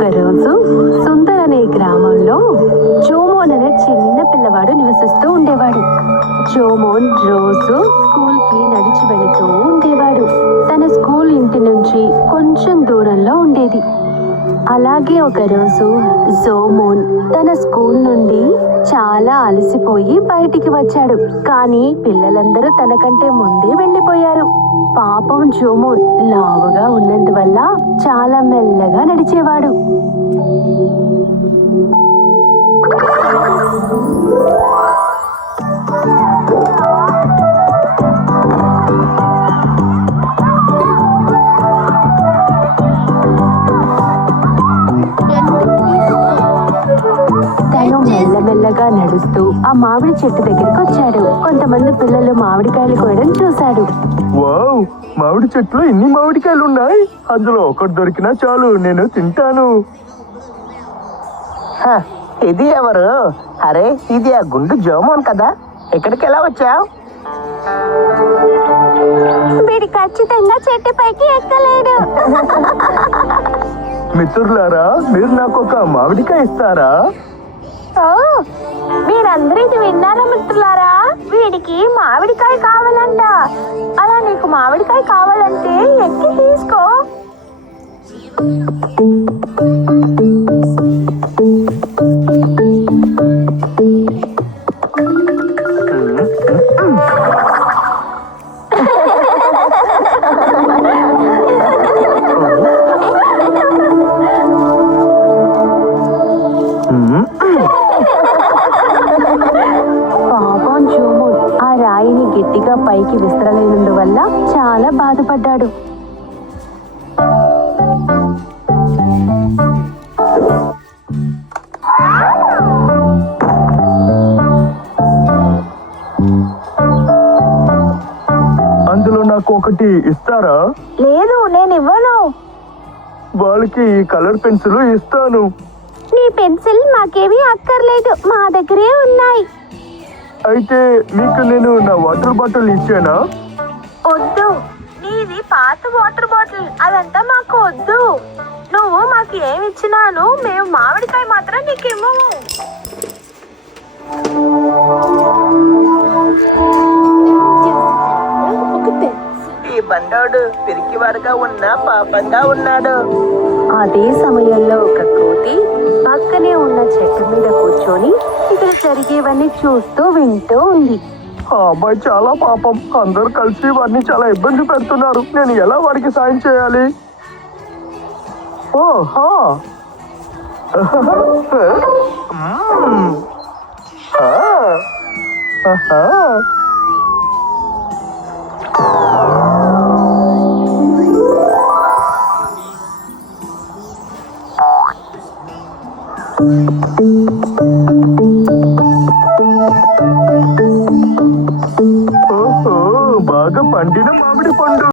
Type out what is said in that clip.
ఒకరోజు సుందర్ అనే గ్రామంలో జోమోన్ అనే చిన్న పిల్లవాడు నివసిస్తూ ఉండేవాడు. జోమోన్ రోజు స్కూల్ కి నడిచి వెళుతూ ఉండేవాడు. తన స్కూల్ ఇంటి నుంచి కొంచెం దూరంలో ఉండేది. అలాగే ఒకరోజు జోమోన్ తన స్కూల్ నుండి చాలా అలసిపోయి బయటికి వచ్చాడు. కానీ పిల్లలందరూ తనకంటే ముందే వెళ్ళిపోయారు. పాపం జోమోన్ లావుగా ఉన్నందువల్ల చాలా మెల్లగా నడిచేవాడు. తను మెల్లమెల్లగా నడుస్తూ ఆ మామిడి చెట్టు దగ్గరికి వచ్చాడు. కొంతమంది పిల్లలు మామిడికాయలు కోయడం చూశాడు. వావ్, మామిడి చెట్లు ఇన్ని మామిడికాయలు ఉన్నాయి. అందులో ఒకటి దొరికినా చాలు, నేను తింటాను. ఇది ఎవరు? అరే, ఇది ఆ గుండు జోమోన్ కదా. ఎక్కడికి ఎలా వచ్చావు? వీడి ఖచ్చితంగా చెట్టు పైకి ఎక్కలేడు. మిత్రులారా, మీరు నాకు ఒక మామిడికాయ ఇస్తారా? మీరందరూ ఇది విన్నారా మిత్రులారా? వీడికి మామిడికాయ కావాలంట. అలా నీకు మామిడికాయ కావాలంటే ఎక్కి తీసుకో. పాపం జోమోన్ ఆ రాయిని గట్టిగా పైకి విసరలేనందువల్ల చాలా బాధపడ్డాడు. అందులో నాకు ఒకటి ఇస్తారా? లేదు, నేను ఇవ్వను. వాళ్ళకి ఈ కలర్ పెన్సిల్ ఇస్తాను. నీ పెన్సిల్ మాకేమీ అక్కర్లేదు, మా దగ్గరే ఉన్నాయి. అయితే మీకు నేను నా వాటర్ బాటిల్ ఇచ్చానా? వద్దు, నీది పాత వాటర్ బాటిల్, అదంతా మాకు వద్దు. నువ్వు మాకు ఏమి ఇచ్చినాను, మేము మామిడికాయ మాత్రం నీకు ఇవ్వము. ఈ బండోడు పిరికివాడుగా ఉన్న పాపంగా ఉన్నాడు. అదే సమయంలో ఒక కోతి పక్కనే ఉన్న చెట్టు మీద కూర్చొని ఇక్కడ జరిగేవన్నీ చూస్తూ వింటూ ఉంది. ఆ అబ్బాయి చాలా పాపం. అందరూ కలిసి వాడిని చాలా ఇబ్బంది పెడుతున్నారు. నేను ఎలా వాడికి సాయం చేయాలి? ఓహో బాగా పండిన మామిడి పండు.